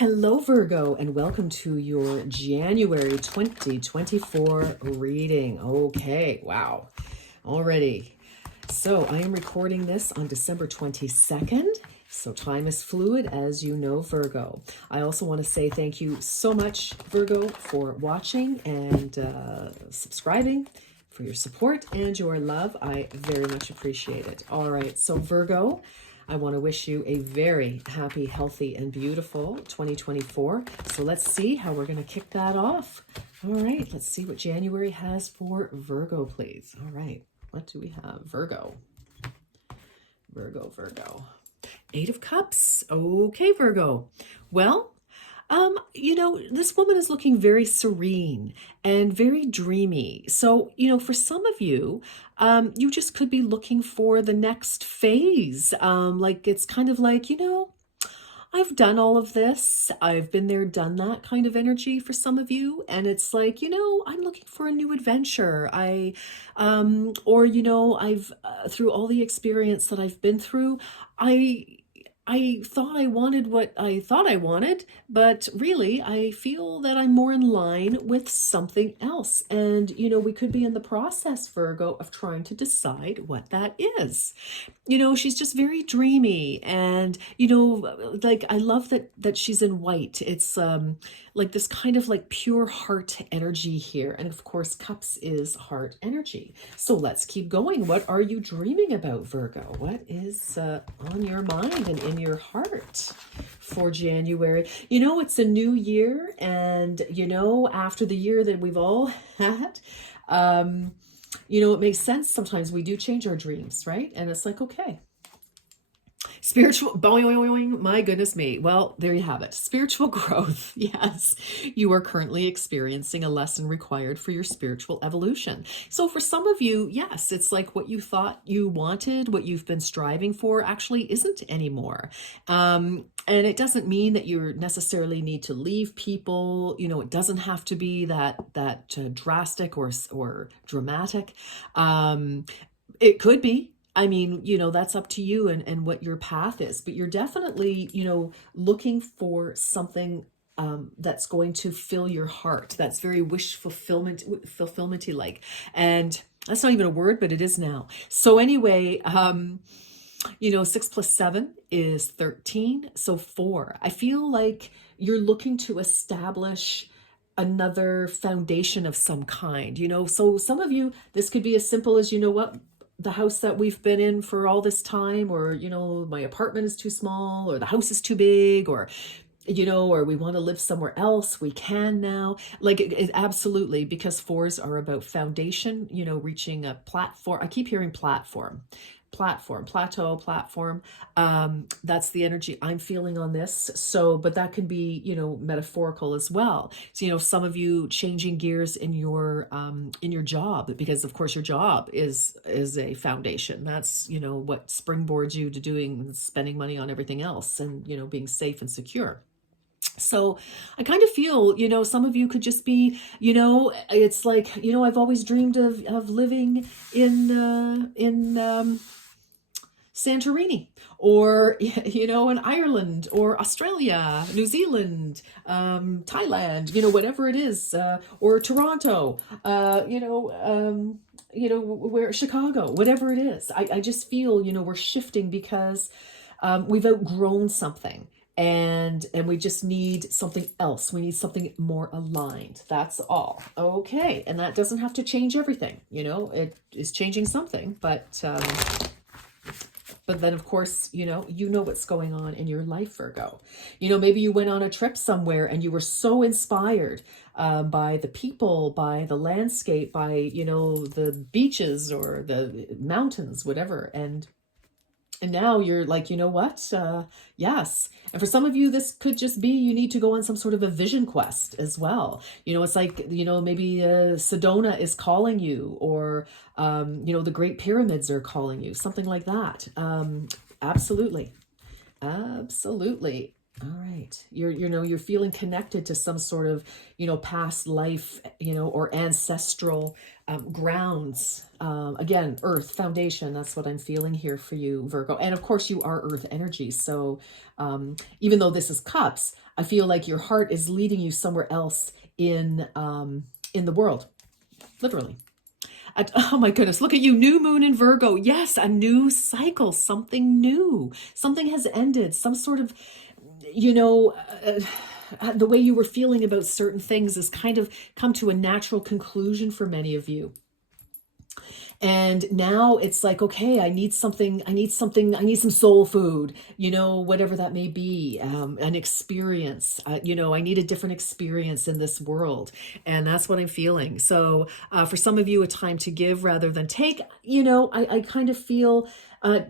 Hello, Virgo, and welcome to your January 2024 reading. Okay, wow, already. So I am recording this on December 22nd. So time is fluid, as you know, Virgo. I also want to say thank you so much, Virgo, for watching and subscribing, for your support and your love. I very much appreciate it. All right, so Virgo, I want to wish you a very happy, healthy, and beautiful 2024. So let's see how we're going to kick that off. All right, let's see what January has for Virgo, please. All right, what do we have? Virgo. Virgo. Eight of Cups. Okay, Virgo. Well, this woman is looking very serene and very dreamy. So, for some of you, you just could be looking for the next phase. Like it's kind of like, I've done all of this. I've been there, done that kind of energy for some of you. And it's like, I'm looking for a new adventure. I've, through all the experience that I've been through, I thought I wanted what I thought I wanted, but really I feel that I'm more in line with something else. And, we could be in the process, Virgo, of trying to decide what that is. She's just very dreamy and, like I love that she's in white. It's like this kind of like pure heart energy here. And of course, cups is heart energy. So let's keep going. What are you dreaming about, Virgo? What is on your mind and in your heart for January? It's a new year, and after the year that we've all had, it makes sense. Sometimes we do change our dreams, right? And it's like, okay. Spiritual, boing, my goodness me. Well, there you have it. Spiritual growth. Yes, you are currently experiencing a lesson required for your spiritual evolution. So for some of you, yes, it's like what you thought you wanted, what you've been striving for actually isn't anymore. And it doesn't mean that you necessarily need to leave people. It doesn't have to be that drastic or dramatic. It could be. I mean, that's up to you and what your path is, but you're definitely, looking for something that's going to fill your heart. That's very fulfillmenty like, and that's not even a word, but it is now. So anyway, 6 plus 7 is 13. So 4, I feel like you're looking to establish another foundation of some kind, so some of you, this could be as simple as, the house that we've been in for all this time, or, my apartment is too small, or the house is too big, or, or we want to live somewhere else. We can now. Like it absolutely, because 4s are about foundation, reaching a platform. I keep hearing platform. Plateau, platform. That's the energy I'm feeling on this. So, but that can be, metaphorical as well. So, some of you changing gears in your job, because of course your job is a foundation. That's, what springboards you to doing, spending money on everything else and, being safe and secure. So I kind of feel, some of you could just be, it's like, I've always dreamed of living in Santorini, or, in Ireland, or Australia, New Zealand, Thailand, whatever it is, or Toronto, where Chicago, whatever it is. I just feel, we're shifting because we've outgrown something. And we just need something else. We need something more aligned. That's all. Okay. And that doesn't have to change everything. It is changing something, but then of course, what's going on in your life, Virgo. Maybe you went on a trip somewhere and you were so inspired by the people, by the landscape, by, the beaches or the mountains, whatever. And now you're like, what? Yes. And for some of you, this could just be, you need to go on some sort of a vision quest as well. It's like, maybe Sedona is calling you, or, the Great Pyramids are calling you, something like that. Absolutely. Absolutely. All right. You're feeling connected to some sort of, past life, or ancestral grounds. Again, earth foundation. That's what I'm feeling here for you, Virgo. And of course you are earth energy. So even though this is cups, I feel like your heart is leading you somewhere else in the world, literally. Oh my goodness, look at you, new moon in Virgo. Yes, a new cycle, something new. Something has ended, some sort of, you know, the way you were feeling about certain things has kind of come to a natural conclusion for many of you. And now it's like, okay, I need something, I need some soul food, you know, whatever that may be, an experience, you know, I need a different experience in this world. And that's what I'm feeling. So for some of you, a time to give rather than take, you know, I kind of feel,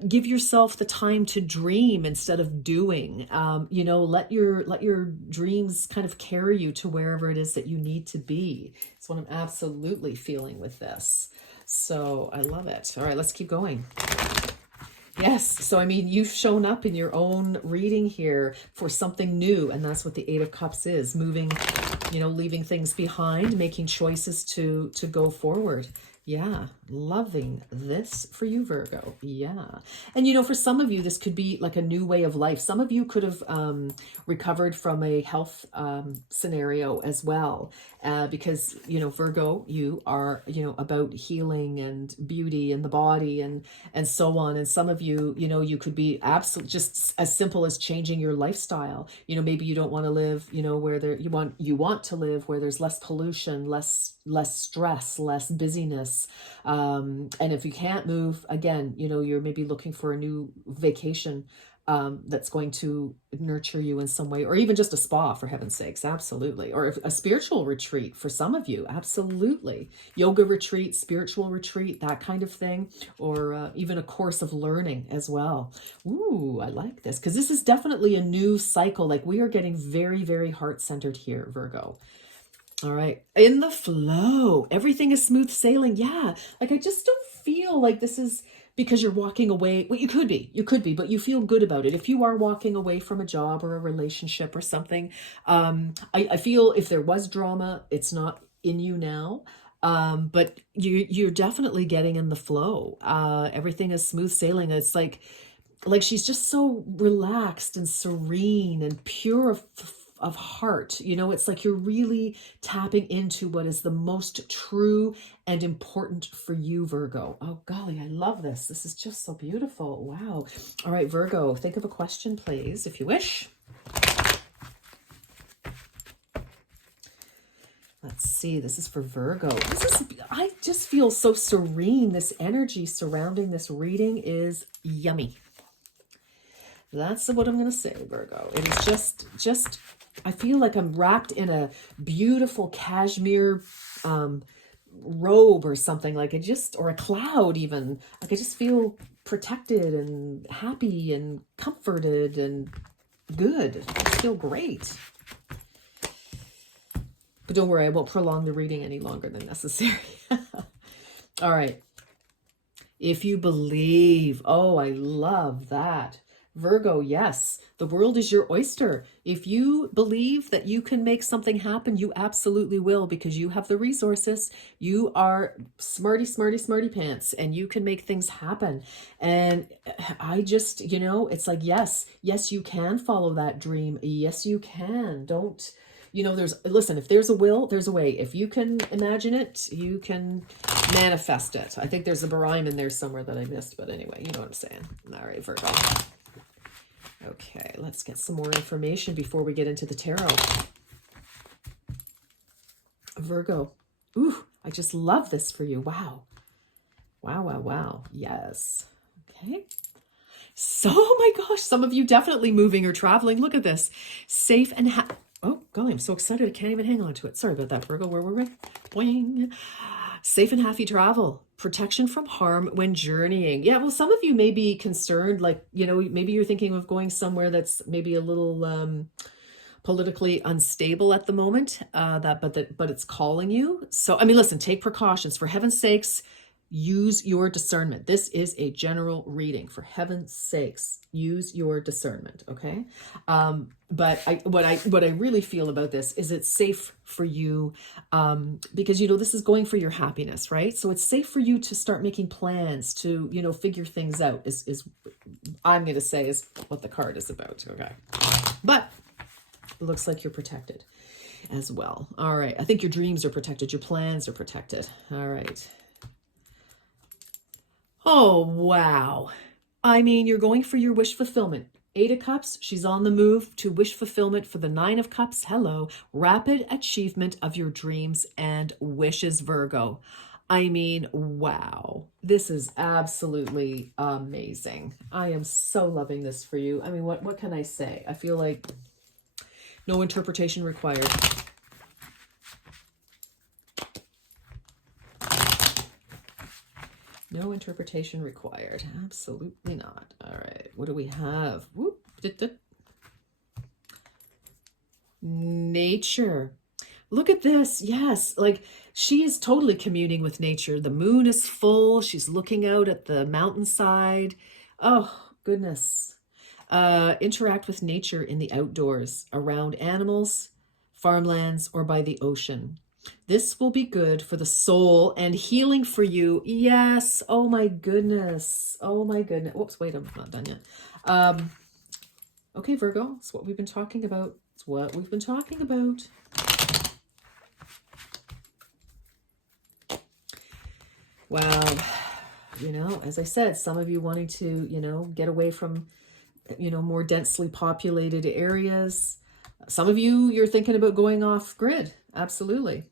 give yourself the time to dream instead of doing, you know, let your dreams kind of carry you to wherever it is that you need to be. It's what I'm absolutely feeling with this. So I love it. All right, let's keep going. Yes. So, I mean, you've shown up in your own reading here for something new. And that's what the Eight of Cups is. Moving, you know, leaving things behind, making choices to go forward. Yeah, loving this for you, Virgo. Yeah. And, you know, for some of you, this could be like a new way of life. Some of you could have recovered from a health scenario as well. Because, you know, Virgo, you are, you know, about healing and beauty and the body and so on. And some of you, you know, you could be absolutely just as simple as changing your lifestyle. You know, maybe you don't want to live, you know, where there, you want to live where there's less pollution, less stress, less busyness. And if you can't move, again, you know, you're maybe looking for a new vacation that's going to nurture you in some way, or even just a spa, for heaven's sakes. Absolutely. Or a spiritual retreat for some of you. Absolutely. Yoga retreat, spiritual retreat, that kind of thing, or even a course of learning as well. Ooh, I like this, because this is definitely a new cycle. Like, we are getting very, very heart-centered here, Virgo. All right. In the flow. Everything is smooth sailing. Yeah. Like, I just don't feel like this is because you're walking away. Well, you could be, but you feel good about it. If you are walking away from a job or a relationship or something, I feel if there was drama, it's not in you now. But you're definitely getting in the flow. Everything is smooth sailing. It's like she's just so relaxed and serene and pure of heart. You know, it's like you're really tapping into what is the most true and important for you, Virgo. Oh, golly, I love this. This is just so beautiful. Wow. All right, Virgo, think of a question, please, if you wish. Let's see. This is for Virgo. I just feel so serene. This energy surrounding this reading is yummy. That's what I'm going to say, Virgo. It is just, I feel like I'm wrapped in a beautiful cashmere robe or something, like or a cloud even. Like, I just feel protected and happy and comforted and good. I just feel great. But don't worry, I won't prolong the reading any longer than necessary. All right. If you believe, oh, I love that. Virgo, yes, the world is your oyster. If you believe that you can make something happen, you absolutely will, because you have the resources. You are smarty pants, and you can make things happen. And I just, you know, it's like, yes, you can follow that dream. Yes, you can. Don't, you know, listen, if there's a will, there's a way. If you can imagine it, you can manifest it. I think there's a rhyme in there somewhere that I missed, but anyway, you know what I'm saying. All right, Virgo. Okay, let's get some more information before we get into the tarot. Virgo. Ooh, I just love this for you. Wow. Wow. Yes. Okay. So, oh my gosh, some of you definitely moving or traveling. Look at this. Safe and oh, golly, I'm so excited. I can't even hang on to it. Sorry about that, Virgo. Where were we? Boing. Safe and happy travel. Protection from harm when journeying. Yeah, well, some of you may be concerned, like, you know, maybe you're thinking of going somewhere that's maybe a little politically unstable at the moment, but it's calling you. So, I mean, listen, take precautions. For heaven's sakes, use your discernment. This is a general reading. For heaven's sakes, use your discernment, okay? But what I really feel about this is it's safe for you, because, you know, this is going for your happiness, right? So it's safe for you to start making plans to, you know, figure things out is I'm going to say is what the card is about, okay? But It looks like you're protected as well. All right. I think your dreams are protected. Your plans are protected. All right. Oh, wow. I mean, you're going for your wish fulfillment. 8 of Cups, she's on the move to wish fulfillment for the 9 of Cups. Hello. Rapid achievement of your dreams and wishes, Virgo. I mean, wow. This is absolutely amazing. I am so loving this for you. I mean, what can I say? I feel like no interpretation required. No interpretation required. Absolutely not. All right. What do we have? Whoop. Nature. Look at this. Yes. Like she is totally communing with nature. The moon is full. She's looking out at the mountainside. Oh, goodness. Interact with nature in the outdoors, around animals, farmlands, or by the ocean. This will be good for the soul and healing for you. Yes. Oh my goodness. Oh my goodness. Whoops, wait, I'm not done yet. Okay, Virgo, it's what we've been talking about. It's what we've been talking about. Wow. You know, as I said, some of you wanting to, you know, get away from, you know, more densely populated areas. Some of you, you're thinking about going off grid. Absolutely.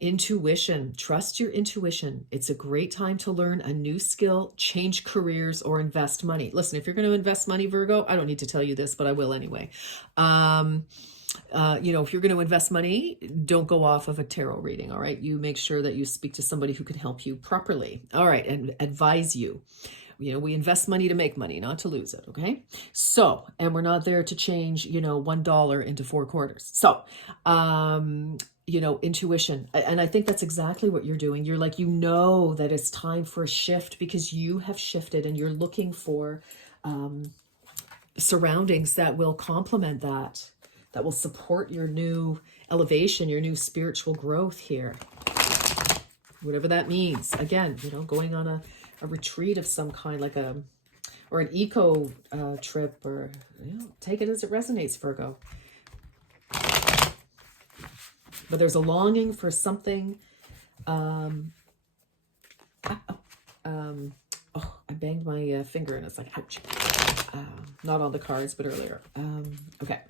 Intuition. Trust your intuition. It's a great time to learn a new skill, change careers, or invest money. Listen, if you're going to invest money, Virgo, I don't need to tell you this, but I will anyway. You know, if you're going to invest money, don't go off of a tarot reading. All right. You make sure that you speak to somebody who can help you properly. All right. And advise you. You know, we invest money to make money, not to lose it. Okay. So, and we're not there to change, you know, $1 into 4 quarters. So, you know, intuition. And I think that's exactly what you're doing. You're like, you know, that it's time for a shift because you have shifted and you're looking for surroundings that will complement that will support your new elevation, your new spiritual growth here. Whatever that means. Again, you know, going on a retreat of some kind, like or an eco trip, or, you know, take it as it resonates, Virgo. But there's a longing for something. Oh, I banged my finger and it's like, ouch. Not on the cards, but earlier. Okay.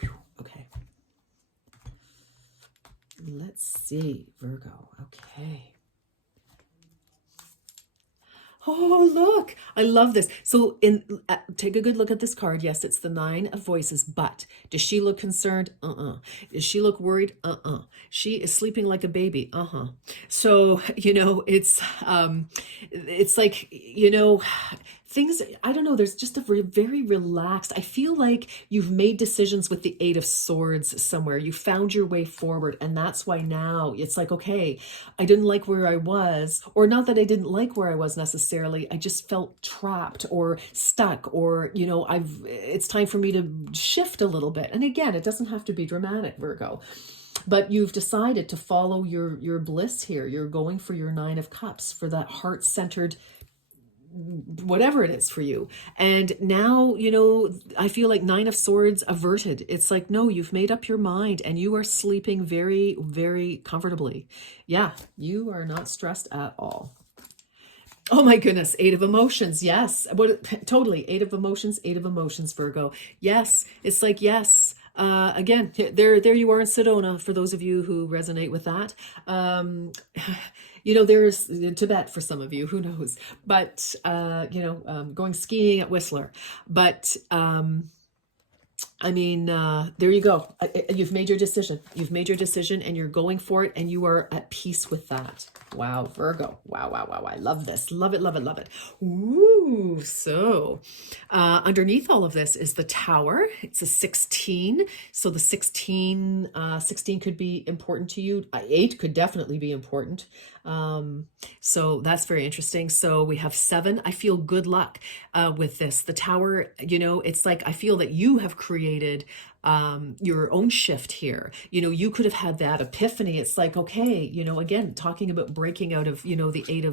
Whew, okay. Let's see, Virgo. Okay. Oh, look, I love this. So take a good look at this card. Yes, it's the 9 of Voices, but does she look concerned? Does she look worried? She is sleeping like a baby. So, you know, it's like, you know, things, I don't know, there's just a very relaxed, I feel like you've made decisions with the 8 of Swords somewhere. You found your way forward. And that's why now it's like, okay, I didn't like where I was, or not that I didn't like where I was necessarily. I just felt trapped or stuck, or, you know, it's time for me to shift a little bit. And again, it doesn't have to be dramatic, Virgo. But you've decided to follow your bliss here. You're going for your 9 of Cups, for that heart-centered whatever it is for you. And now, you know, I feel like 9 of Swords averted. It's like, no, you've made up your mind and you are sleeping very, very comfortably. Yeah, you are not stressed at all. Oh my goodness, 8 of Emotions. Yes, totally. 8 of Emotions, Virgo. Yes, it's like, yes. Again, there you are in Sedona, for those of you who resonate with that. You know, there's Tibet for some of you, who knows, but, you know, going skiing at Whistler, but, I mean, there you go. You've made your decision. You've made your decision and you're going for it and you are at peace with that. Wow, Virgo. Wow, wow, wow. I love this. Love it, love it, love it. Ooh, so underneath all of this is the Tower. It's a 16. So the 16 could be important to you. 8 could definitely be important. So that's very interesting. So we have 7. I feel good luck with this. The Tower, you know, it's like, I feel that you have created your own shift here. You know, you could have had that epiphany. It's like, okay, you know, again, talking about breaking out of, you know, the 8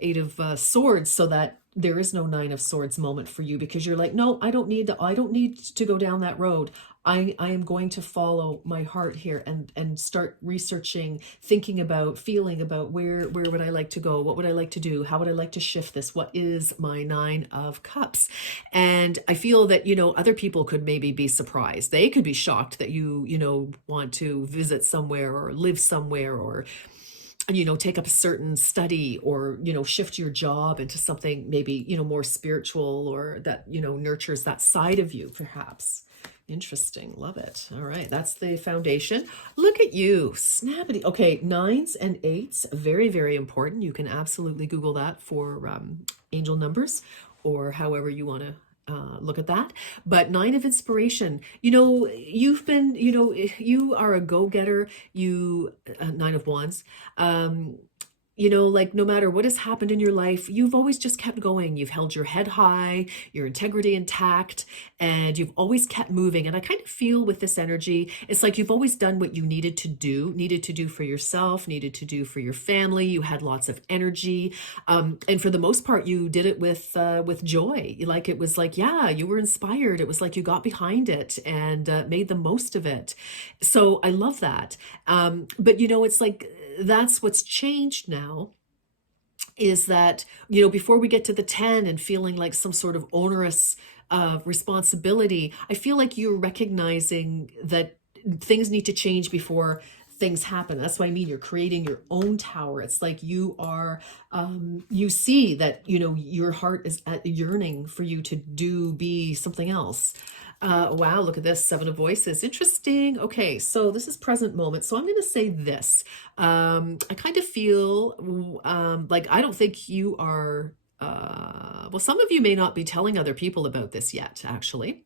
Eight of Swords, so that there is no Nine of Swords moment for you, because you're like, no, I don't need to go down that road. I am going to follow my heart here and start researching, thinking about, feeling about where would I like to go? What would I like to do? How would I like to shift this? What is my Nine of Cups? And I feel that, other people could maybe be surprised. They could be shocked that you want to visit somewhere or live somewhere, or take up a certain study, or shift your job into something maybe more spiritual, or that nurtures that side of you perhaps. Interesting. Love it. All right. That's the foundation. Look at you. Snappity. Okay. 9s and 8s. Very, very important. You can absolutely Google that for angel numbers, or however you want to look at that. But 9 of inspiration, you've been, you are a go-getter, 9 of wands. Like no matter what has happened in your life, you've always just kept going. You've held your head high, your integrity intact, and you've always kept moving. And I kind of feel with this energy, it's like you've always done what you needed to do for yourself, needed to do for your family. You had lots of energy. And for the most part, you did it with joy. Like, it was like, yeah, you were inspired. It was like you got behind it and made the most of it. So I love that. But it's like, that's what's changed now, is that, before we get to the 10 and feeling like some sort of onerous responsibility, I feel like you're recognizing that things need to change before things happen. That's what I mean. You're creating your own tower. It's like you are, you see that, your heart is yearning for you to be something else. Wow, look at this, 7 of Voices. Interesting. Okay, so this is present moment. So I'm going to say this. I kind of feel like I don't think you are, well, some of you may not be telling other people about this yet, actually.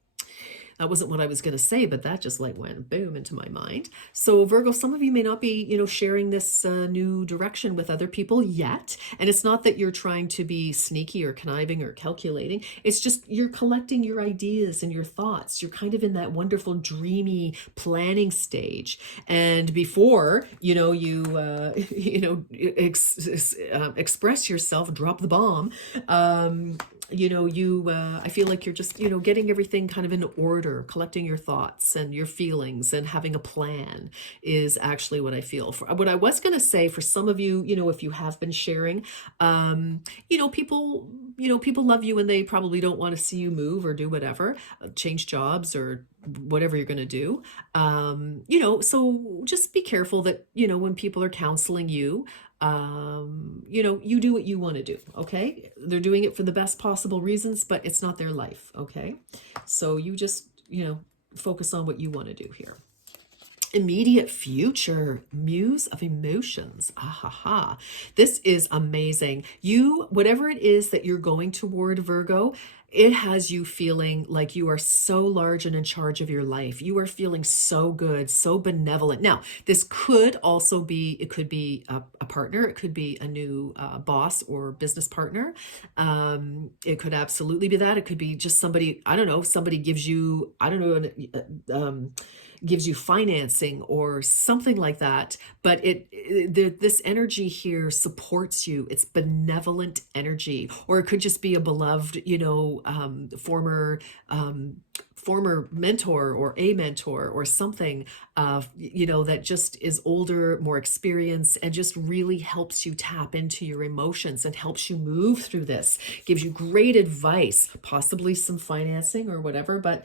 That wasn't what I was going to say, but that just like went boom into my mind. So Virgo, some of you may not be, sharing this new direction with other people yet. And it's not that you're trying to be sneaky or conniving or calculating. It's just you're collecting your ideas and your thoughts. You're kind of in that wonderful, dreamy planning stage. And before, express yourself, drop the bomb, I feel like you're just, getting everything kind of in order, collecting your thoughts and your feelings and having a plan is actually what I feel. For what I was going to say, for some of you, if you have been sharing, people love you and they probably don't want to see you move or do whatever, change jobs or whatever you're going to do. So just be careful that, when people are counseling you, you do what you want to do. Okay. They're doing it for the best possible reasons, but it's not their life. Okay. So you just, focus on what you want to do here. Immediate future, Muse of Emotions. Ahaha. This is amazing. Whatever it is that you're going toward, Virgo, it has you feeling like you are so large and in charge of your life. You are feeling so good, so benevolent. Now, this could also be, it could be a partner. It could be a new boss or business partner. It could absolutely be that. It could be just somebody, I don't know, somebody gives you, I don't know, gives you financing or something like that. But this energy here supports you. It's benevolent energy, or it could just be a beloved, former mentor or a mentor or something, that just is older, more experienced, and just really helps you tap into your emotions and helps you move through this, gives you great advice, possibly some financing or whatever. But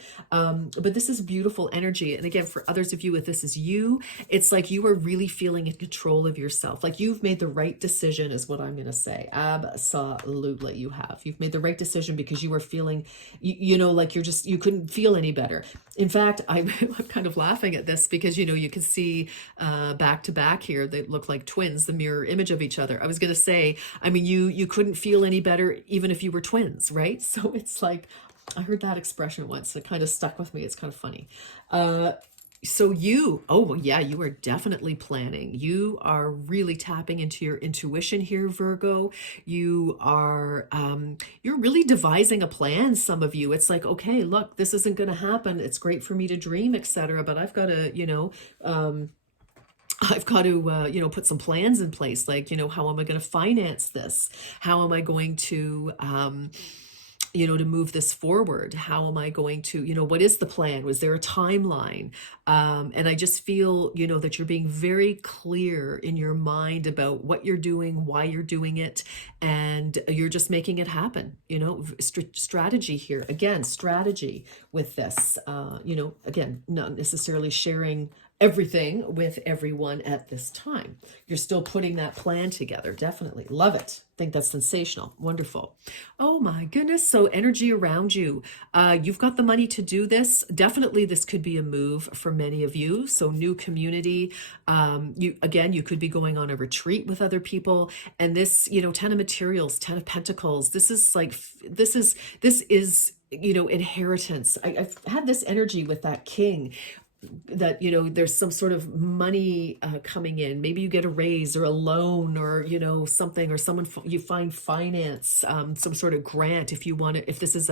this is beautiful energy. And again, for others of you, if this is you, it's like you are really feeling in control of yourself. Like you've made the right decision is what I'm going to say. Absolutely. You've made the right decision because you are feeling, like you couldn't feel any better. In fact, I'm kind of laughing at this because, you can see back to back here, they look like twins, the mirror image of each other. I was going to say, you couldn't feel any better even if you were twins, right? So it's like, I heard that expression once. It kind of stuck with me. It's kind of funny. So you are definitely planning. You are really tapping into your intuition here, Virgo. You are, you're really devising a plan. Some of you, it's like, okay, look, this isn't going to happen. It's great for me to dream, etc. But I've got to, I've got to, put some plans in place. Like, how am I going to finance this? How am I going to, to move this forward? How am I going to, what is the plan? Was there a timeline? And I just feel, that you're being very clear in your mind about what you're doing, why you're doing it, and you're just making it happen. Strategy here. Again, strategy with this, again, not necessarily sharing everything with everyone at this time. You're still putting that plan together. Definitely. Love it. Think that's sensational. Wonderful. Oh my goodness. So energy around you. You've got the money to do this. Definitely this could be a move for many of you. So new community. You could be going on a retreat with other people. And this, 10 of materials, 10 of pentacles. This is inheritance. I've had this energy with that king, that there's some sort of money coming in. Maybe you get a raise or a loan, or something, or someone you find finance, some sort of grant. If you want to, if this is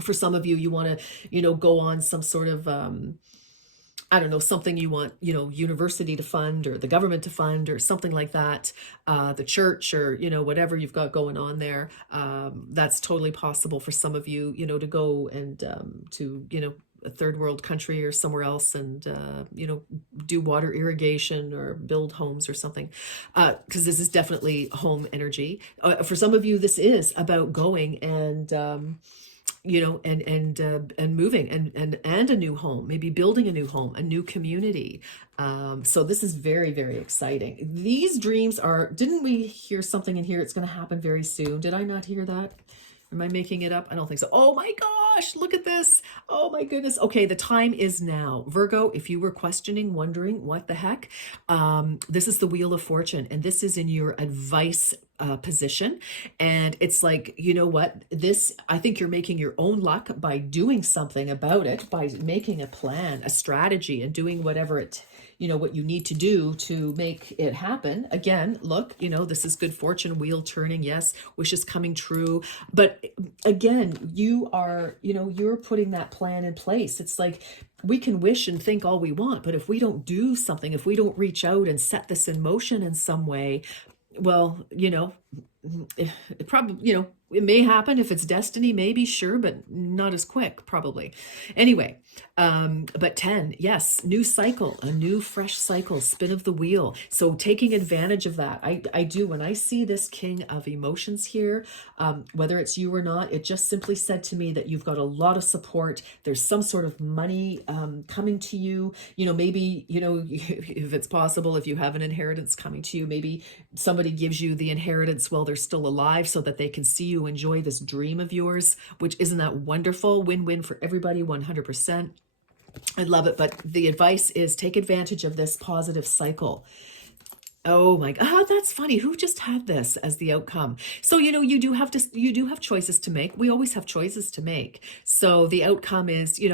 for some of you, you want to go on some sort of I don't know, something you want, university to fund, or the government to fund, or something like that, the church, or, whatever you've got going on there. That's totally possible for some of you, to go and to, a third world country or somewhere else, and do water irrigation or build homes or something, because this is definitely home energy. For some of you, this is about going and and moving, and a new home, maybe building a new home, a new community. So this is very, very exciting. These dreams are, didn't we hear something in here? It's going to happen very soon. Did I not hear that? Am I making it up? I don't think so. Oh my gosh, look at this. Oh my goodness. Okay, the time is now. Virgo, if you were questioning, wondering what the heck, this is the Wheel of Fortune, and this is in your advice position. And it's like, you know what, I think you're making your own luck by doing something about it, by making a plan, a strategy, and doing whatever what you need to do to make it happen. Again, look, this is good fortune, wheel turning. Yes, wishes coming true. But again, you're putting that plan in place. It's like, we can wish and think all we want, but if we don't do something, if we don't reach out and set this in motion in some way, well, it probably, it may happen. If it's destiny, maybe, sure, but not as quick, probably. Anyway, but 10, yes, new cycle, a new fresh cycle, spin of the wheel. So taking advantage of that. I do, when I see this King of Emotions here, whether it's you or not, it just simply said to me that you've got a lot of support. There's some sort of money coming to you. Maybe, if it's possible, if you have an inheritance coming to you, maybe somebody gives you the inheritance while they're still alive, so that they can see you enjoy this dream of yours, which, isn't that wonderful? Win-win for everybody, 100%. I love it. But the advice is, take advantage of this positive cycle. Oh my God, oh, that's funny. Who just had this as the outcome? So, you do have choices to make. We always have choices to make. So the outcome is,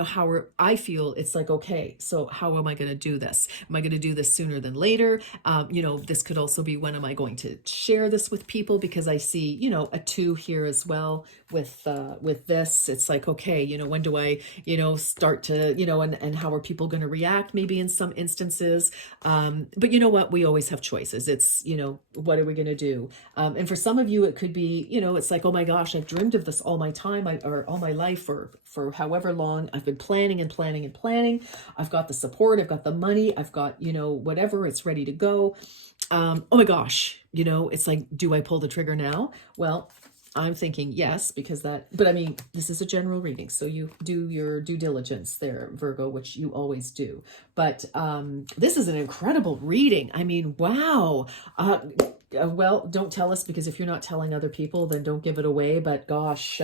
I feel it's like, okay, so how am I going to do this? Am I going to do this sooner than later? This could also be, when am I going to share this with people? Because I see, a 2 here as well with this. It's like, okay, when do I, start to, and how are people going to react? Maybe in some instances. But you know what? We always have choices. It's, what are we going to do? And for some of you, it could be, it's like, oh my gosh, I've dreamed of this all my time, or all my life, or for however long. I've been planning and planning and planning. I've got the support. I've got the money. I've got, whatever, it's ready to go. Oh my gosh, it's like, do I pull the trigger now? Well, I'm thinking yes, but I mean, this is a general reading, so you do your due diligence there, Virgo, which you always do. But this is an incredible reading. I mean, wow. Well, don't tell us, because if you're not telling other people, then don't give it away. But gosh,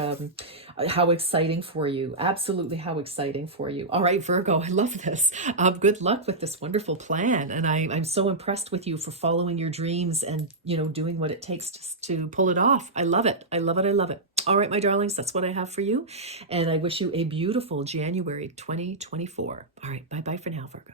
how exciting for you. Absolutely, how exciting for you. All right, Virgo, I love this. Good luck with this wonderful plan. And I'm so impressed with you for following your dreams and, doing what it takes to pull it off. I love it. I love it. I love it. All right, my darlings, that's what I have for you. And I wish you a beautiful January 2024. All right, bye-bye for now, Virgo.